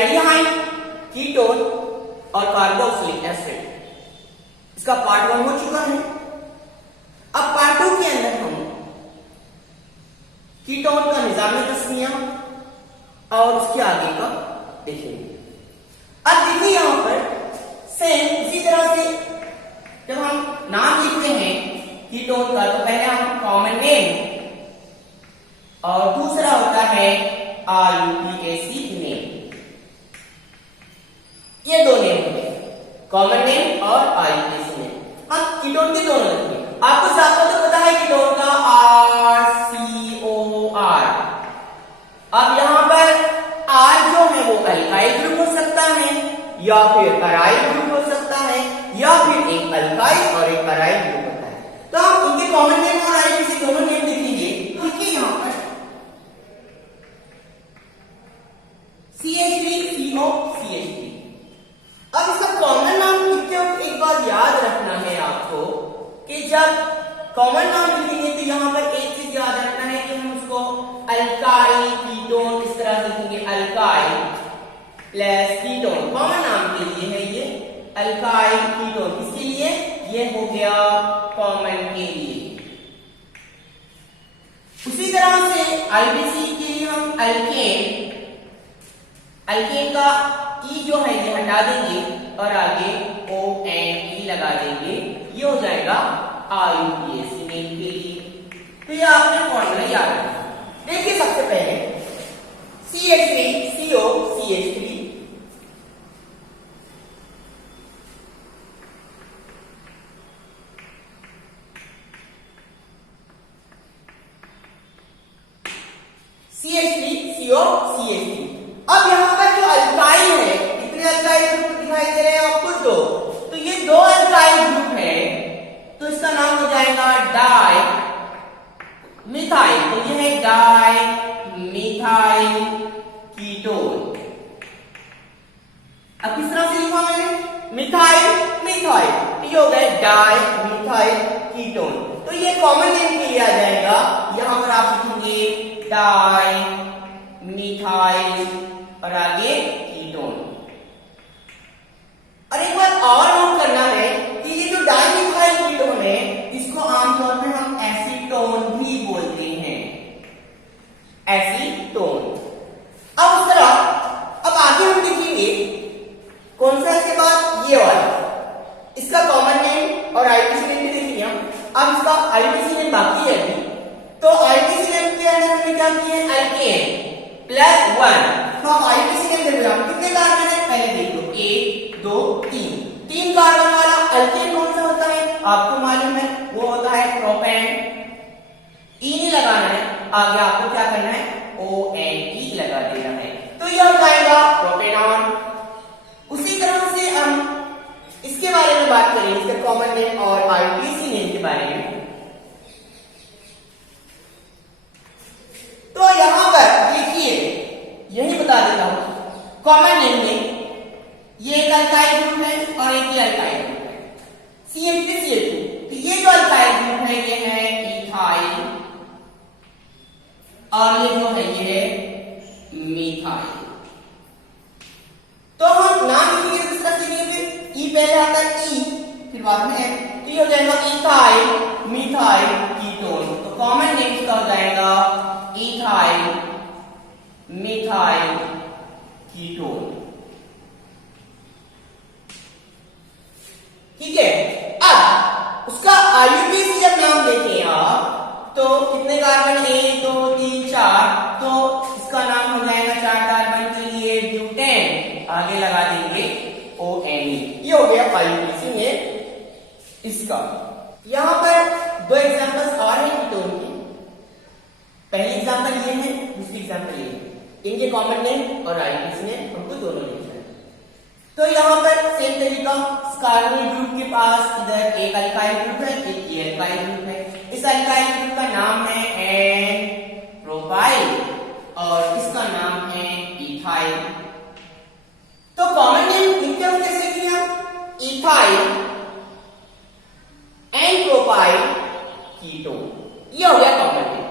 Aldehyde, ketone और carboxylic acid. इसका part 1 हो चुका है। अब पार्ट 2 के अंदर हम कीटोन का निजामी तस्मिया और उसके आगे का देखेंगे। अब देखिए यहां पर सेम इसी तरह से जब हम नाम लिखते हैं कीटोन का, तो पहले हम कॉमन नेम और दूसरा होता है IUPAC नेम। ये दो नेम होते हैं, कॉमन नेम और IUPAC नेम। हम कीटोन के दोनों लिखेंगे। आपको साफ तो पता है कीटोन का RCOR। अब यहां पर R जो है वो अल्काइल ग्रुप हो सकता है या फिर अराइल ग्रुप हो सकता है या फिर एक अल्काइल और एक अराइल ग्रुप होता है। तो हम इनके कॉमन नेम और IUPAC दोनों नेम लिखेंगे। देखिए यहां पर CH3COCH3। अब इसका कॉमन नाम लिखते वक्त एक बात याद रखना है आपको कि जब कॉमन नाम लिखेंगे तो यहां पर एक चीज याद रखना है कि हम उसको अल्काइल कीटोन इस तरह लिखेंगे, अल्काइल प्लस कीटोन। कॉमन नाम के लिए है ये अल्काइल कीटोन। किसके लिए? ये हो गया कॉमन के लिए। उसी तरह से IUPAC के लिए हम अल्केन, अल्केन का ई जो है ये हटा देंगे और आगे ONE लगा देंगे। ये हो जाएगा IUPAC नेम के लिए। तो ये आपने फॉर्मूला याद रखना। देखिए सबसे पहले CH3COCH3 CH3COCH3। अब यहां पर जो अल्काइल है, कितने अल्काइल ग्रुप दिखाई दे रहे हैं आपको? दो। तो ये दो अल्काइल ग्रुप है तो इसका नाम हो जाएगा डाई मिथाइल। तो ये है डाई मिथाइल कीटोन। अब किस तरह से लिखा मैंने? मिथाइल मिथाइल, ये हो गया डाई मिथाइल कीटोन। तो ये कॉमन नेम के लिए आ जाएगा। यहां पर आप लिखेंगे डाई मिथाइल और आगे कीटोन। और एक बात और नोट करना है कि ये जो डाइमिथाइल कीटोन है इसको आमतौर पर हम एसीटोन भी बोलते हैं, एसीटोन। अब उस तरह अब आगे हम देखेंगे कौन सा इसके बाद ये वाला, इसका कॉमन नेम और IUPAC नेम भी देखेंगे हम। अब इसका IUPAC नेम बाकी है अभी, तो IUPAC नेम के अंदर हमने क्या किया है? Alkane plus 1। तो अब IUPAC नेम देखो हम कितने कार्बन है पहले देख लो, 1 2 3। 3 कार्बन वाला अल्केन कौन सा होता है आपको मालूम है? वो होता है प्रोपेन। ई नहीं लगाना है, आगे आपको क्या करना है? ONE लगा देना है। तो यह हो जाएगा प्रोपेनॉन। उसी तरह से हम इसके बारे में बात करेंगे, इसके कॉमन नेम और IUPAC नेम के बारे में। तो यहां पर देखिए यही बता देता हूं, कॉमन नेम में ये एक अल्काइल ग्रुप है और एक ये अल्काइल ग्रुप है CH3CH2। तो ये जो अल्काइल ग्रुप है ये है इथाइल और ये जो है ये है मिथाइल। तो हम नाम लिखेंगे किस तरह से लिखेंगे? ई पहले आता है ई फिर बाद में है, तो ये हो जाएगा इथाइल मिथाइल कीटोन। तो कॉमन नेम इसका हो जाएगा इथाइल मिथाइल कीटोन। ठीक है। अब उसका IUPAC जब नाम देखें आप तो कितने कार्बन? 1 2 3 4। तो इसका नाम हो जाएगा 4 कार्बन के लिए ब्यूटेन, आगे लगा देंगे ONE। ये हो गया IUPAC में इसका। यहां पर दो एग्जांपल्स और हैं कीटोन की। पहली एग्जांपल ये है, दूसरी एग्जांपल ये है। इनके कॉमन नेम और IUPAC नेम हमको दोनों लिखना है। तो यहां पर सेम तरीका, कार्बोनिल ग्रुप के पास इधर एक अल्काइल ग्रुप है, एक ये अल्काइल ग्रुप है। इस अल्काइल ग्रुप का नाम है एन प्रोपाइल और इसका नाम है इथाइल। तो कॉमन नेम लिखते हो कैसे लिखेंगे हम? Ethyl n propyl ketone. ये हो गया कॉमन नेम।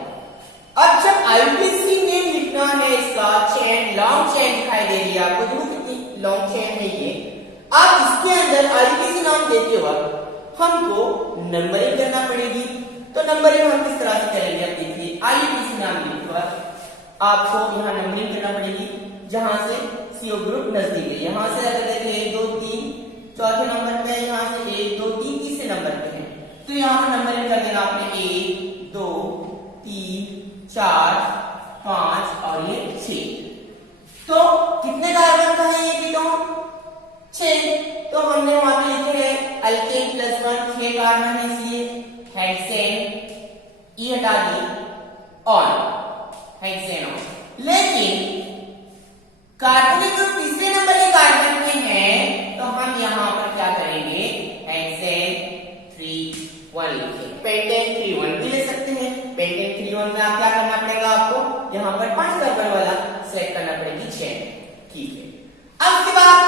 अब जब IUPAC नेम लिखना है इसका चेन, लॉन्ग चेन दिखाई दे रही है आपको, अब इसके अंदर आईयूपीएसी नाम देते वक्त हमको नंबरिंग करना पड़ेगी। तो नंबरिंग हम किस तरह से करेंगे, अब देखिए आईयूपीएसी नाम देते वक्त आपको यहाँ नंबरिंग करना पड़ेगी। जहां से सीओ ग्रुप नजदीक है, यहाँ से अगर देखें 1 2 3 चौथे नंबर पे, यहाँ से 1 2 3 तीसरे नंबर पे है, तो यहाँ पर नंबरिंग कर देना आपने 1 2 3 4 5 और ये 6। तो कितने कार्बन का है ये कीटोन, 6। तो हमने वहां पे लिखे हैं अल्केन +1 6 कार्बन है, इसलिए हेक्सेन ई हटा दिए ऑन, हेक्सेन ऑन। लेकिन कार्बनिक ग्रुप तीसरे नंबर के कार्बन में है, तो हम यहाँ पर क्या करेंगे, हेक्सेन 3 1 लिखेंगे। पेंटेन 3 1 भी ले सकते हैं। पेंटेन 3 1 में आप क्या करना पड़ेगा, आपको यहाँ पर 5 कार्बन वाला सेलेक्ट करना पड़ेगी चेन, ठीक है। अब इसके बाद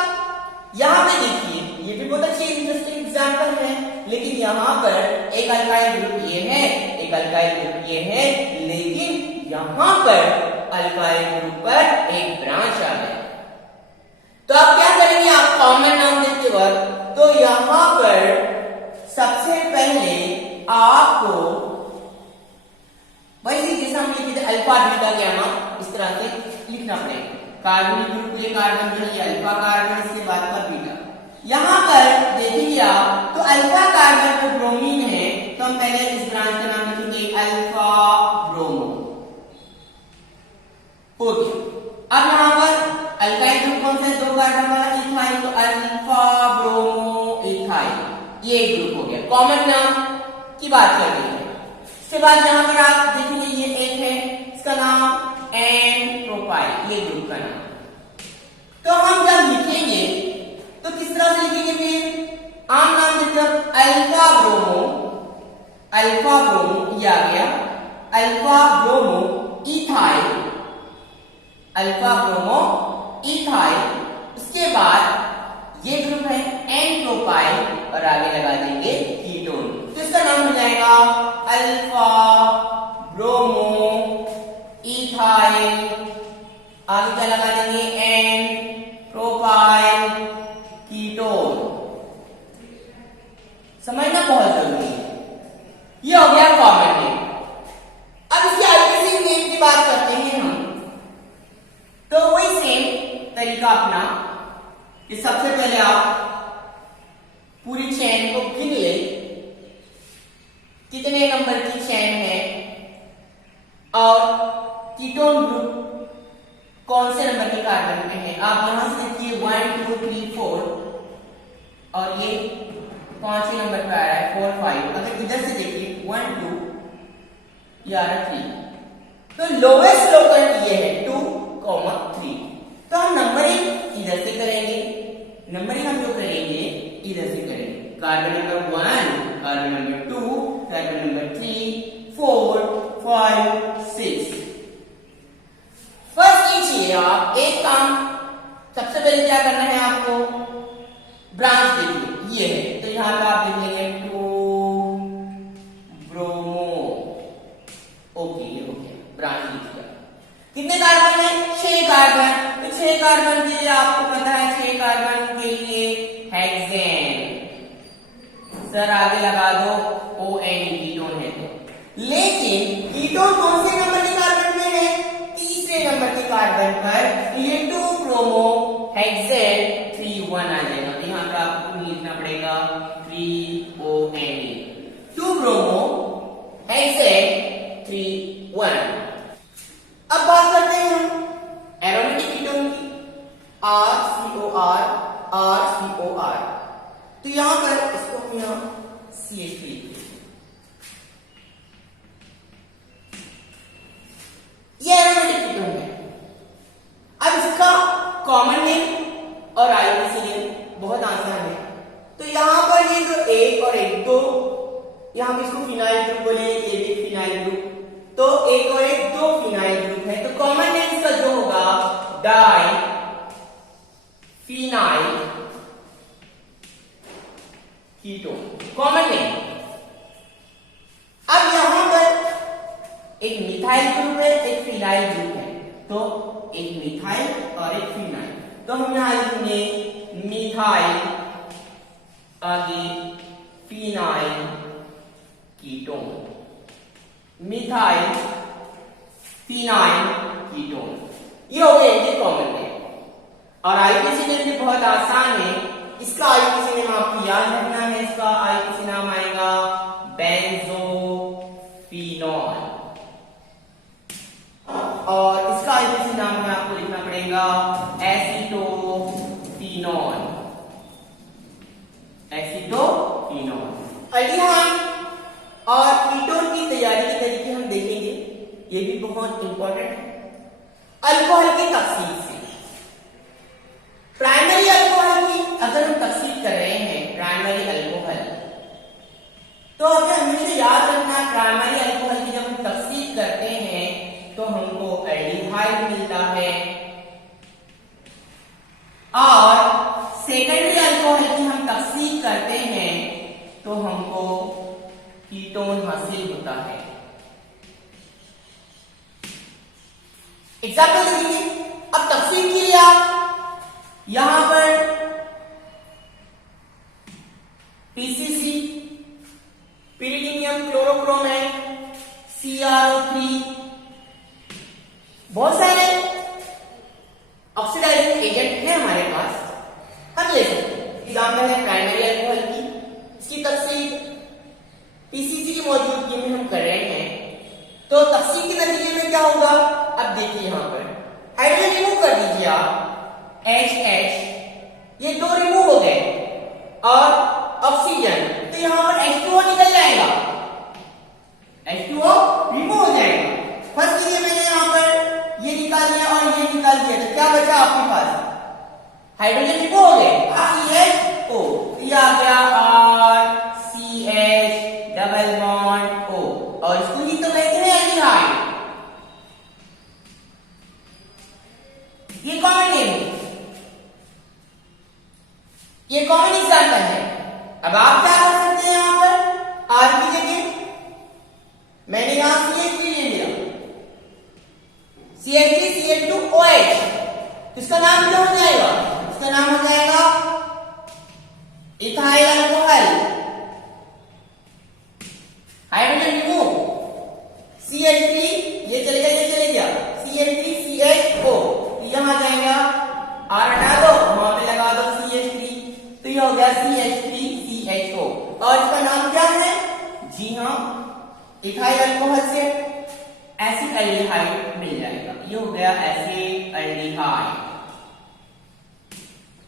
यहाँ पे देखिए, ये भी बहुत अच्छी इंटरेस्टिंग एग्जांपल है, लेकिन यहाँ पर एक अल्काइल ग्रुप ये है, एक अल्काइल ग्रुप ये है, लेकिन यहाँ पर अल्काइल ग्रुप पर एक ब्रांच आ गया। तो आप क्या करेंगे, आप कॉमन नाम देते वक्त, तो यहाँ पर सबसे पहले आपको वैसे जैसे हम लिखे थे अल्फा बीटा गामा, इस तरह से लिखना पड़ेगा। कार्बनिक ग्रुप के कार्बन जो है ये अल्फा कार्बन, इसके बाद का बीटा। यहाँ पर देखिए आप, तो अल्फा कार्बन जो ब्रोमीन है, तो हम पहले इस ब्रांच का नाम लिखेंगे अल्फा ब्रोमो, ओके। अब यहाँ पर अल्काइल ग्रुप कौन सा है, 2 कार्बन वाला इथाइल, तो अल्फा ब्रोमो इथाइल, ये ग्रुप हो गया। कॉमन नाम की बात कर रही है। इसके बाद यहाँ पर आप देखेंगे ये एक है, इसका नाम एन प्रोपाइल, ये ग्रुप का नाम। तो हम जब लिखेंगे तो किस तरह से लिखेंगे, फिर आम नाम देते अल्फा ब्रोमो, अल्फा ब्रोमो ये आ गया, alpha bromo ethyl, alpha bromo ethyl. उसके बाद ये ग्रुप है एन प्रोपाइल और आगे लगा देंगे कीटोन, तो इसका नाम हो जाएगा अल्फा ब्रोमो इथाइल, आगे क्या लगा देंगे एन प्रोपाइल कीटोन। समझना बहुत जरूरी है। ये हो गया कॉमन नेम। अब इसके आईयूपीएसी नेम की बात करते हैं हम, तो वही सेम तरीका अपना कि सबसे पहले आप पूरी चेन को गिन ले, कितने नंबर की चेन है और कीटोन ग्रुप कौन से नंबर के कार्बन में है। आप यहां से देखिए 1 2 3 4 और ये 5 नंबर पे आ रहा है 4 5। अगर इधर से देखिए 1 2 या 3, तो लोवेस्ट लोकल ये है 2 3। तो हम नंबरिंग इधर से करेंगे, नंबरिंग हम जो करेंगे इधर से करेंगे। Carbon number 1, carbon number 2, carbon number 3 4 5 6। First कीजिए आप एक काम, सबसे पहले क्या करना है आपको, ब्रांच देखिए ये है, तो यहां पे आप लिख लेंगे 2 ब्रोमो, ओके ये हो गया, ब्रांच लिख दिया। कितने कार्बन है, 6 कार्बन। तो 6 कार्बन के लिए आपको पता है 6 कार्बन के लिए हेक्सेन, सर आगे लगा दो ON, कीटोन है तो। लेकिन कीटोन कौन से नंबर के कार्बन में है, तीसरे नंबर के कार्बन पर, ये 2 ब्रोमो हेक्सेन 3 1 आ जाएगा। तो यहाँ पर आपको लिखना पड़ेगा 3ONE, 2 ब्रोमो हेक्सेन 3 1। अब बात करते हैं हम एरोमेटिक कीटोन की, RCOR RCOR। तो यहां पर इसको हम यहां CH3, ये एरोमेटिक कीटोन है। अब इसका कॉमन नेम और आईयूपीएसी नेम बहुत आसान है। तो यहां पर ये जो 1 और 1 2, यहां पे इसको फिनाइल ग्रुप बोलेंगे, ये भी फिनाइल ग्रुप, तो 1 और 1 2 फिनाइल ग्रुप है। तो कॉमन नेम इसका जो होगा di phenyl ketone, common name. अब यहां पर एक मिथाइल ग्रुप है, एक फिनाइल ग्रुप है, तो एक मिथाइल और एक फिनाइल, तो हम यहां लिखेंगे मिथाइल आगे phenyl ketone, methyl phenyl ketone, ये हो गए इनके कॉमन नेम। और आईपीसी नेम भी बहुत आसान है, इसका आईपीसी नेम आपको याद रखना है। इसका आईपीसी नाम आएगा बेंजोफिनॉल, और इसका आईपीसी नाम में आपको लिखना पड़ेगा एसीटोफिनॉल, एसीटोफिनॉल। अल्डिहाइड और कीटोन की तैयारी के तरीके हम देखेंगे, ये भी बहुत इंपॉर्टेंट है। अल्कोहल की तफसील से, प्राइमरी अल्कोहल की अगर हम तफसील कर रहे हैं, प्राइमरी अल्कोहल, तो हमें हमेशा याद रखना है प्राइमरी अल्कोहल की जब हम तफसील करते हैं तो हमको एल्डिहाइड मिलता है, और सेकेंडरी अल्कोहल की हम तफसील करते हैं तो हमको कीटोन हासिल होता है। एग्जाम्पल देखिए, अब तफसील के लिए आप यहां पर पीसीसी, पिरिडिनियम क्लोरोक्रोमेट, CrO3, बहुत सारे ऑक्सीडाइजिंग एजेंट हैं हमारे पास, हम ले सकते हैं। एग्जाम्पल है प्राइमरी अल्कोहल की, इसकी तफसील पीसीसी की मौजूदगी में हम कर रहे हैं, तो तफसील के नतीजे में क्या होगा, अब देखिए यहां पर हाइड्रोजन रिमूव कर दीजिए आप, HH, ये दो रिमूव हो गए, और ऑक्सीजन, तो यहां पर H2O निकल जाएगा, H2O रिमूव हो जाएगा। फर्स्ट कीजिए, मैंने यहां पर ये निकाल दिया और ये निकाल दिया, तो क्या बचा आपके पास, हाइड्रोजन रिमूव हो गए, CHO, ये आ गया RCH डबल बॉन्ड O, और इसको ही तो कहते हैं एल्डिहाइड। ये कॉमन नेम है, ये कॉमन एग्जाम्पल है। अब आप क्या कर सकते हैं, यहां पर R की जगह मैंने यहां CH3 ले लिया, CH3 CH2OH, इसका नाम क्या हो जाएगा, इसका नाम हो जाएगा ethyl alcohol, hydrogen remove, CH3 ये चले गया, ये चले गया, CH3CHO, यहां जाएगा, R हटा दो, वहां पे लगा दो CH3, तो ये हो गया CH3CHO, और इसका नाम क्या है, जी हां, इथाइल अल्कोहल से एसिड एल्डिहाइड मिल जाएगा, ये हो गया एसिड एल्डिहाइड।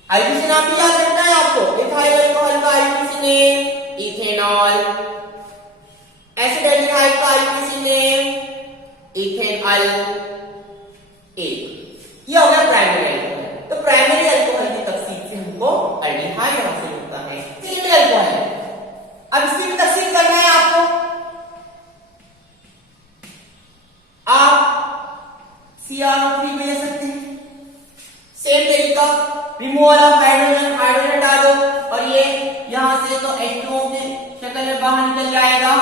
आईपीसी नाम भी याद रखना है आपको, इथाइल अल्कोहल का IPC name ethanol, acid aldehyde का आईपीसी नेम इथेनॉल, ये हो गया प्राइमरी अल्कोहल। तो प्राइमरी अल्कोहल की तफसील से हमको एल्डिहाइड हासिल होता है। सेकेंडरी अल्कोहल, अब इसकी भी तफसील करना है आपको। आप CrO3 भी ले सकते हैं, सेम तरीका, रिमूवल ऑफ हाइड्रोजन, हाइड्रोजन डालो, और ये यहां से तो H2O की शक्ल में बाहर निकल जाएगा,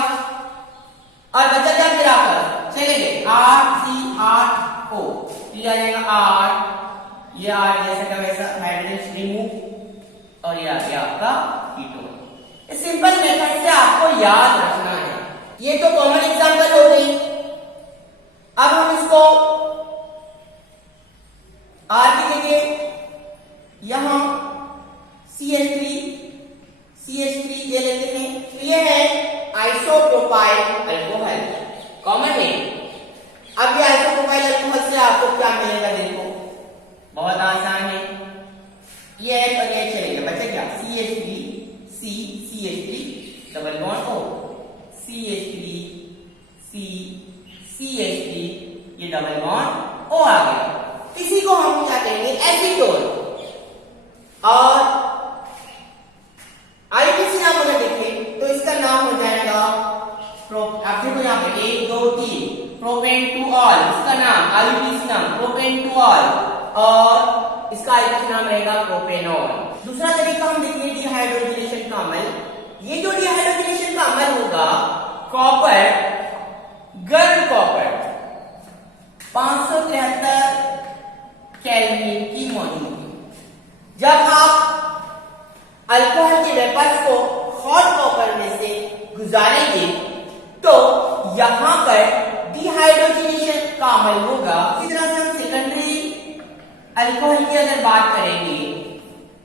और बचा क्या फिर आपका, चलेंगे RCO, ये आ जाएगा R, ये R जैसा का वैसा हाइड्रोजन रिमूव, और ये आ गया आपका कीटोन। इस सिंपल मेथड से आपको याद रखना है। ये तो कॉमन एग्जांपल हो गई। अब हम इसको R की जगह यहां CH3 ये लेते हैं, तो ये है आइसोप्रोपाइल अल्कोहल, कॉमन नेम। अब ये आइसोप्रोपाइल अल्कोहल से आपको क्या मिलेगा, देखो बहुत आसान है, ये H और ये चलेगा, बचा क्या, CH3 double bond O, CH3 ये डबल बॉन्ड O आ गया। इसी को हम क्या कहेंगे, एसीटोन। और आईपीसी नाम अगर देखें तो इसका नाम हो जाएगा, आप देखो यहाँ पे 1 2 3 प्रोपेन-2-ऑल, इसका नाम आईपीसी नाम प्रोपेन-2-ऑल, और इसका आईपीसी नाम रहेगा प्रोपेनॉल। दूसरा तरीका हम देखेंगे डिहाइड्रोजिनेशन का अमल। ये जो डिहाइड्रोजिनेशन का अमल होगा, कॉपर, गर्म कॉपर 573 केल्विन की मौजूदगी, जब आप अल्कोहल के वेपर्स को हॉट कॉपर में से गुजारेंगे तो यहां पर डिहाइड्रोजनेशन का अमल होगा। इसी तरह से हम सेकेंडरी अल्कोहल की अगर बात करेंगे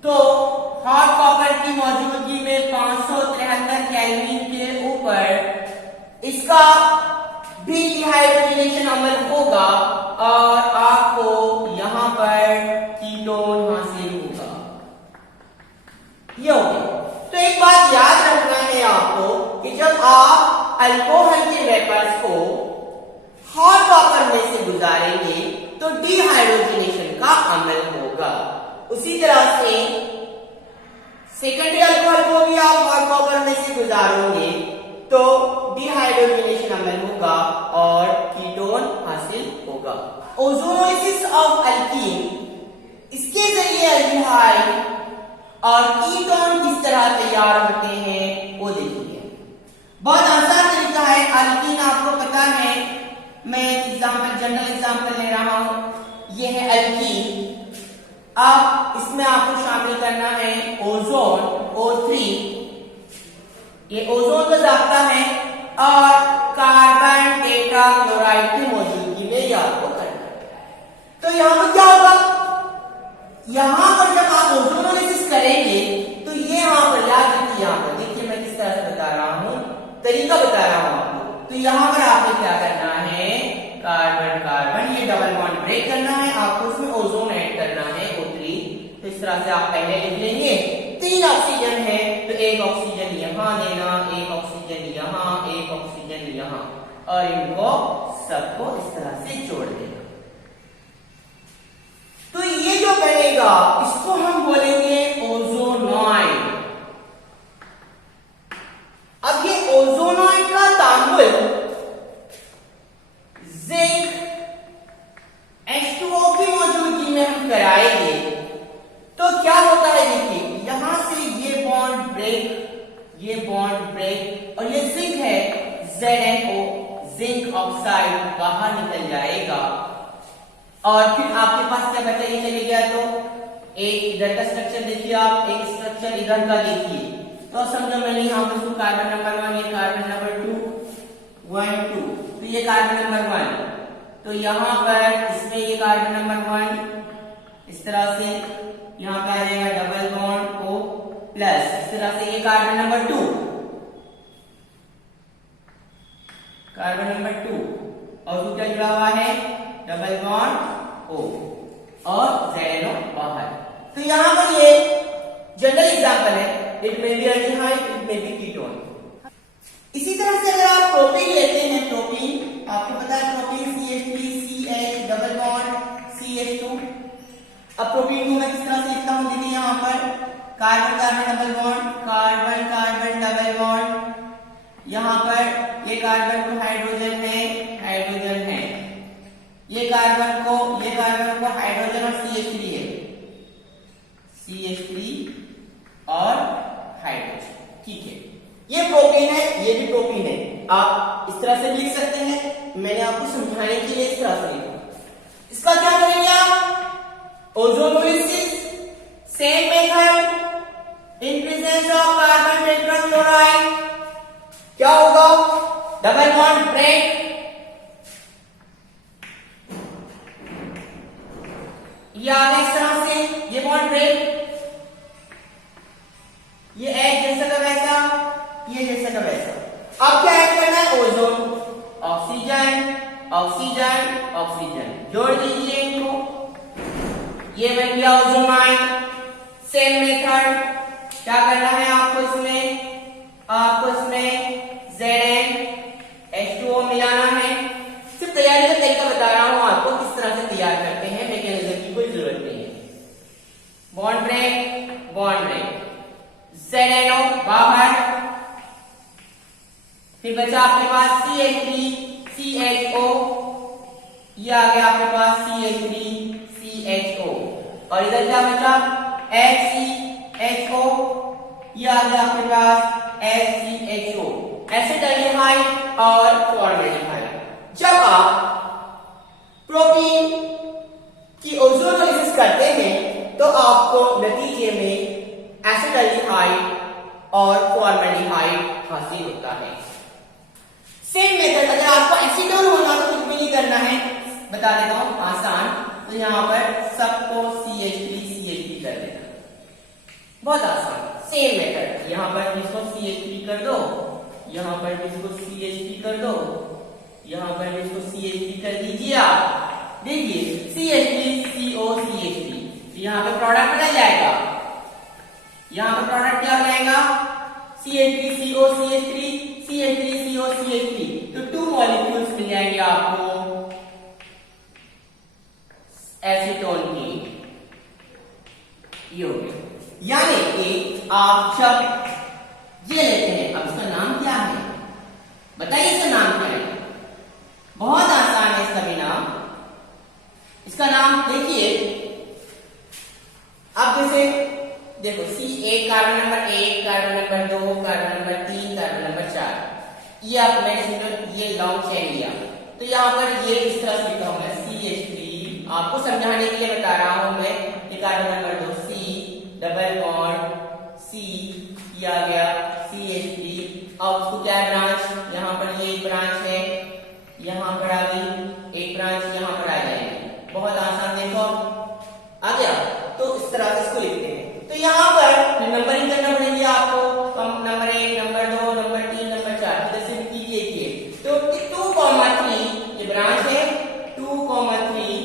तो हॉट कॉपर की मौजूदगी में 573 केल्विन के ऊपर इसका भी डिहाइड्रोजनेशन अमल होगा और आपको यहां पर कीटोन हासिल होगा। ये हो गया। तो एक बात याद रखना है आपको कि जब आप अल्कोहल के वेपर्स को हॉट कॉपर में से गुजारेंगे तो डिहाइड्रोजनेशन का अमल होगा। उसी तरह से सेकेंडरी अल्कोहल को भी आप हॉट कॉपर में से गुजारोगे तो डिहाइड्रोजनेशन अमल होगा और कीटोन हासिल होगा। ओजोनोलिसिस ऑफ अल्कीन, इसके जरिए एल्डिहाइड और कीटोन किस तरह तैयार होते हैं वो देखिए। बहुत आसान तरीका है। अल्कीन आपको पता है, मैं एग्जांपल जनरल एग्जांपल ले रहा हूं। ये है अल्कीन। अब इसमें आपको शामिल करना है ओजोन O3, ये ओजोन का जाता है और कार्बन टेट्राक्लोराइड की मौजूदगी में ये आपको करना है। तो यहां पर क्या होगा, यहां पर जब आप ओजोनोलिसिस करेंगे तो ये यहां पर याद रखिए, यहां पर देखिए मैं किस तरह से बता रहा हूं, तरीका बता रहा हूं आपको। तो यहां पर आपको क्या करना है, कार्बन कार्बन ये डबल बॉन्ड ब्रेक करना है, आपको उसमें ओजोन ऐड करना है O3। तो इस तरह से आप पहले लिख लेंगे 3 ऑक्सीजन है तो एक ऑक्सीजन यहां देना, एक ऑक्सीजन यहां, एक ऑक्सीजन यहां और इनको सबको इस तरह से जोड़ देना। तो ये जो बनेगा इसको हम बोलेंगे ओजोनॉइड। अब ये ओजोनॉइड का तामुल जिंक H2O की मौजूदगी में हम कराएंगे तो क्या होता है, देखिए यहां से ये बॉन्ड ब्रेक, ये बॉन्ड ब्रेक और ये जिंक है ZnO, जिंक ऑक्साइड बाहर निकल जाएगा और फिर आपके पास क्या बचा, ये चले गया तो एक इधर का स्ट्रक्चर देखिए आप, एक स्ट्रक्चर इधर का देखिए। तो समझो मैंने यहां पर कार्बन नंबर 1, ये कार्बन नंबर 2 1 2, तो ये कार्बन नंबर 1, तो यहां पर इसमें ये कार्बन नंबर 1 इस तरह से यहां पे आ जाएगा डबल बॉन्ड O प्लस, इस तरह से ये कार्बन नंबर 2, कार्बन नंबर 2 और क्या जुड़ा हुआ है, डबल बॉन्ड O और ZnO बाहर। तो यहां पर ये जनरल एग्जांपल है, it may be aldehyde, it may be ketone. इसी तरह से अगर आप प्रोपीन लेते हैं, प्रोपीन आपको पता है propene CH3CH double bond CH2। अब प्रोपीन को मैं किस तरह से लिखता हूं, देखिए यहां पर carbon carbon double bond, carbon carbon double bond, यहां पर ये कार्बन को हाइड्रोजन है, हाइड्रोजन है, ये कार्बन को हाइड्रोजन और CH3 है, CH3 और हाइड्रोजन, ठीक है। ये प्रोटीन है, ये भी प्रोटीन है, आप इस तरह से लिख सकते हैं, मैंने आपको समझाने के लिए इस तरह से लिखा। इसका क्या करेंगे आप, ozonolysis, same method, in presence of carbon tetrachloride क्या होगा, डबल बॉन्ड ब्रेक, ये आगे इस तरह से ये बॉन्ड ब्रेक, ये एक जैसा का वैसा, ये जैसा का वैसा। अब क्या ऐड करना है, ओजोन, ऑक्सीजन ऑक्सीजन ऑक्सीजन, जोड़ दीजिए इनको, ये बन गया ओजोनाइड। सेम मेथड, क्या करना है आपको इसमें ZnH2O मिलाना है। सिर्फ तैयारी का तरीका बता रहा हूं आपको, किस तरह से तैयार करते हैं, मैकेनिज्म की कोई जरूरत नहीं है। बॉन्ड ब्रेक, ZnO बाहर, फिर बचा आपके पास CH3CHO, ये आ गया आपके पास CH3CHO और इधर क्या बचा, HCHO, ये आ गया आपके पास HCHO, एसिटाल्डिहाइड और फॉर्मेल्डिहाइड। जब आप प्रोटीन की ओजोनोलिसिस करते हैं तो आपको नतीजे में एसिटाल्डिहाइड और फॉर्मल्डिहाइड हासिल होता है। सेम मेथड, अगर आपको एसीटोन होना तो कुछ भी नहीं करना है, बता देता हूं आसान। तो यहां पर सबको CH3 कर देना, बहुत आसान। सेम मेथड, यहां पर इसको CH3 कर दो, यहां पर इसको CH3 कर दो, यहां पर इसको CH3 कर दीजिए। आप देखिए CH3CO CH3, यहां पर प्रोडक्ट बदल जाएगा। यहां पर प्रोडक्ट क्या हो जाएगा? CH3CO CH3 CH3CO CH3, तो 2 मॉलिक्यूल्स मिल जाएंगे आपको एसीटोन की। ये हो गया। यानी कि आप जब ये लेते हैं, अब इसका नाम क्या है बताइए, इसका नाम क्या है? बहुत आसान है इसका भी नाम। इसका नाम देखिए, अब जैसे देखो C1 carbon number 1, carbon number 2, carbon number 3, carbon number 4, ये आप मैंने समझो ये लॉन्ग चेन लिया, तो यहां पर ये इस तरह से लिखा होगा CH3। आपको समझाने के लिए बता रहा हूं मैं। ये carbon number 2 C double bond C किया गया CH3। अब उसको क्या ब्रांच, यहां पर ये एक ब्रांच है, यहां पर आ गई एक ब्रांच, यहां पर आ जाएगी। बहुत आसान, देखो आ गया। तो इस तरह से इसको लिखते हैं। तो यहाँ पर नंबरिंग करना पड़ेगी आपको, नंबर 1, नंबर 2, नंबर 3, नंबर 4, जैसे कीजिए। तो 2,3 ये ब्रांच है, 2,3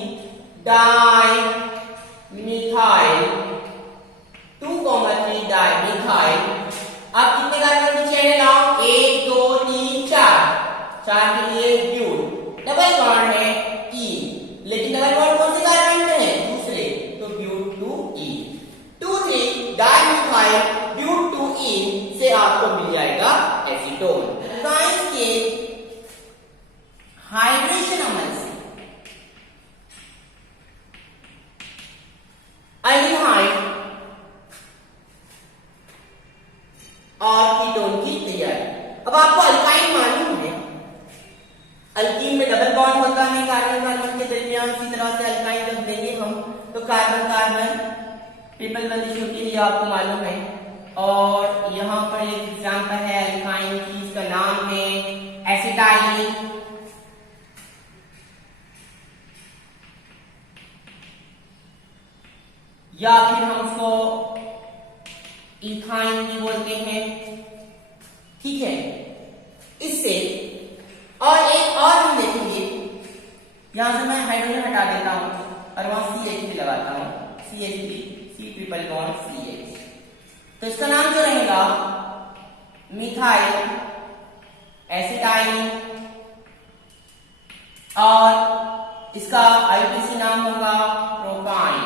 डाई मिथाइल, 2,3 डाई मिथाइल। अब कितने कार्बन की चेन है नाउ? 1 2 3 4 के लिए ब्यूट, डबल बॉन्ड है E, लेकिन डबल बॉन्ड कौन से कार्बन में है? दूसरे, तो but two E। 2,3 dimethyl but two E से आपको मिल जाएगा एसीटोन। साइंस के हाइड्रेशन अमल से एल्डिहाइड और कीटोन की तैयारी। अब आपको अल्काइन मालूम है, अल्कीन में डबल बॉन्ड होता है कार्बन कार्बन के दरमियान। इसी तरह से अल्काइन जब देंगे हम तो कार्बन कार्बन ट्रिपल बंदिश होती है, आपको मालूम है। और यहाँ पर एक एग्जांपल है अल्काइन की, इसका नाम है एसिटाइलिन। या फिर हम उसको इथाइन भी बोलते हैं, ठीक है। इससे और एक और हम देखेंगे, यहां से मैं हाइड्रोजन हटा देता हूं और वहां CH3 लगाता हूं, CH3 C triple bond CH। तो इसका नाम जो रहेगा मिथाइल एसिटाइलिन, और इसका IUPAC नाम होगा प्रोपाइन।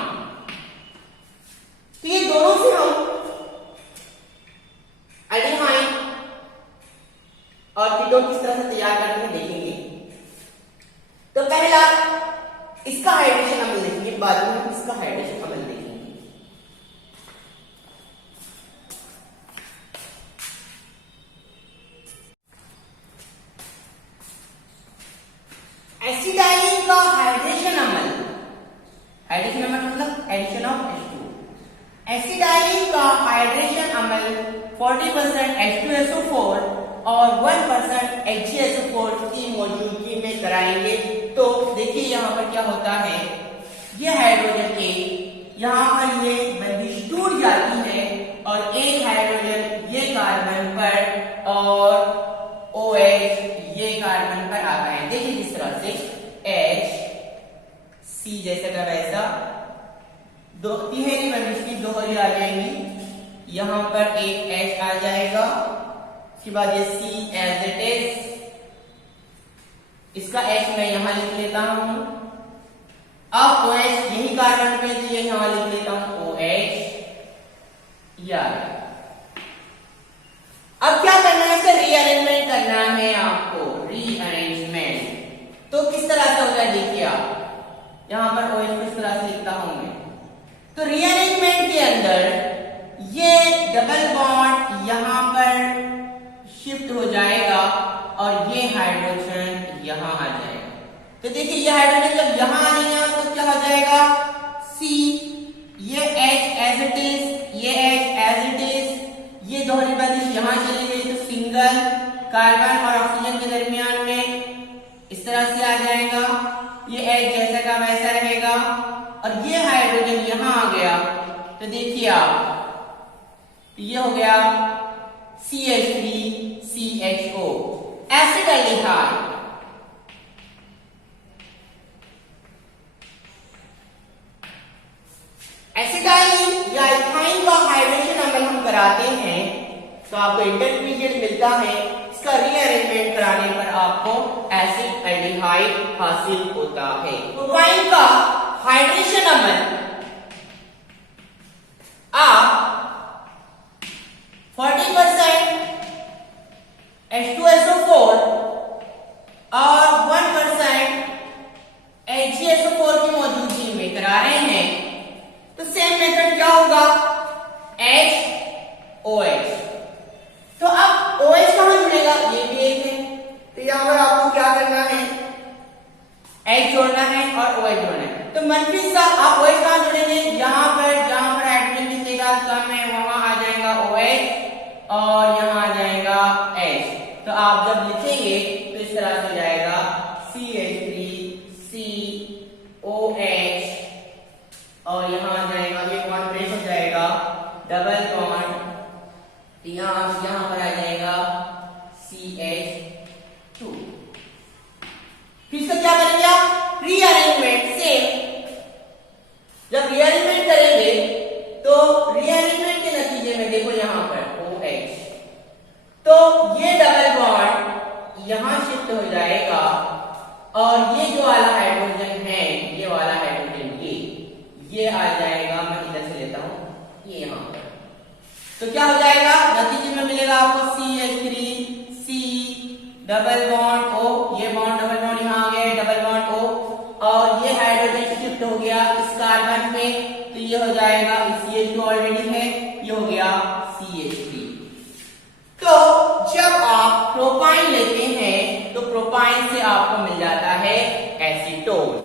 तो ये दोनों से हम एल्डिहाइड और कीटोन किस तरह से तैयार करते हैं देखेंगे। तो पहला इसका हाइड्रेशन अमल देखेंगे, बाद में हम इसका हाइड्रेशन अमल देखेंगे। एसिटाइलिन का हाइड्रेशन अमल, हाइड्रेशन अमल मतलब एडिशन ऑफ H2। एसिटाइलिन का हाइड्रेशन अमल 40% H2SO4 और 1% HgSO4 की मौजूदगी में कराएंगे। तो देखिए यहाँ पर क्या होता है, ये हाइड्रोजन एक यहाँ पर ये बंदिश टूट जाती है और एक हाइड्रोजन ये कार्बन पर और OH ये कार्बन पर आता है। देखिए किस तरह से H C जैसा का वैसा दो तिहेरी बंदिश की दोहरी आ जाएंगी, यहां पर एक H आ जाएगा, उसके बाद ये C एज इट इज, इसका H मैं यहां लिख लेता हूं। अब OH यही कार्बन पे तो ये यहां लिख लेता हूं OH। अब क्या करना है, इसका रीअरेंजमेंट करना है आपको, रीअरेंजमेंट। तो किस तरह से होता है देखिए आप, यहां पर OH किस तरह से लिखता हूं मैं। तो रीअरेंजमेंट के अंदर ये डबल बॉन्ड यहां पर शिफ्ट हो जाएगा और ये हाइड्रोजन यहां आ जाएगा। तो देखिए ये हाइड्रोजन जब यहां आ जाएगा तो क्या हो जाएगा C, ये H एज इट इज, ये H एज इट इज, ये दोहरी बंदिश कार्बन और ऑक्सीजन के दरमियान में इस तरह से आ जाएगा, ये H जैसा का वैसा रहेगा, और ये हाइड्रोजन यहां आ गया तो देखिए आप ये हो गया CH3CHO एसिड एल्डिहाइड। एसिटाइलिन या इथाइन का हाइड्रोजन अम्ल हम कराते हैं तो आपको इंटरमीडिएट मिलता है, इसका रीअरेंजमेंट कराने पर आपको एसिड एल्डिहाइड हासिल होता है। प्रोपाइन का हाइड्रोजन अम्ल आप 40% H2SO4 और 1% HgSO4 की मौजूदगी में करा रहे हैं तो सेम मेथड क्या होगा, HOH। तो अब OH कहां जुड़ेगा, ये भी एक है, तो यहां पर आपको क्या करना है, H जोड़ना है और OH जोड़ना है। तो मंफी सा आप OH कहां जोड़ेंगे, जहां पर हाइड्रोजन की तादाद कम है वहां आ जाएगा OH और यहां आ जाएगा H। तो आप जब लिखेंगे तो इस तरह से हो जाएगा CH3COH और यहां आ जाएगा, ये बॉन्ड ब्रेक हो जाएगा, डबल बॉन्ड यहां पर आ जाएगा CH2। फिर इसका क्या करेंगे आप, रीअरेंजमेंट से जब रीअरेंजमेंट करेंगे तो रीअरेंजमेंट के नतीजे में देखो यहां पर OH, तो ये डबल बॉन्ड यहां शिफ्ट हो जाएगा और ये जो वाला हाइड्रोजन है, ये वाला हाइड्रोजन ये आ जाएगा, मैं इधर से लेता हूं, ये यहां पर, तो क्या हो जाएगा, नतीजे में मिलेगा आपको CH3C डबल बॉन्ड O, ये बॉन्ड डबल बॉन्ड यहां आ गया, डबल बॉन्ड O और ये हाइड्रोजन शिफ्ट हो गया इस कार्बन पे, तो ये हो जाएगा, CH2 ऑलरेडी है, ये हो गया CH3। तो जब आप प्रोपाइन लेते हैं तो प्रोपाइन से आपको मिल जाता है एसीटोन।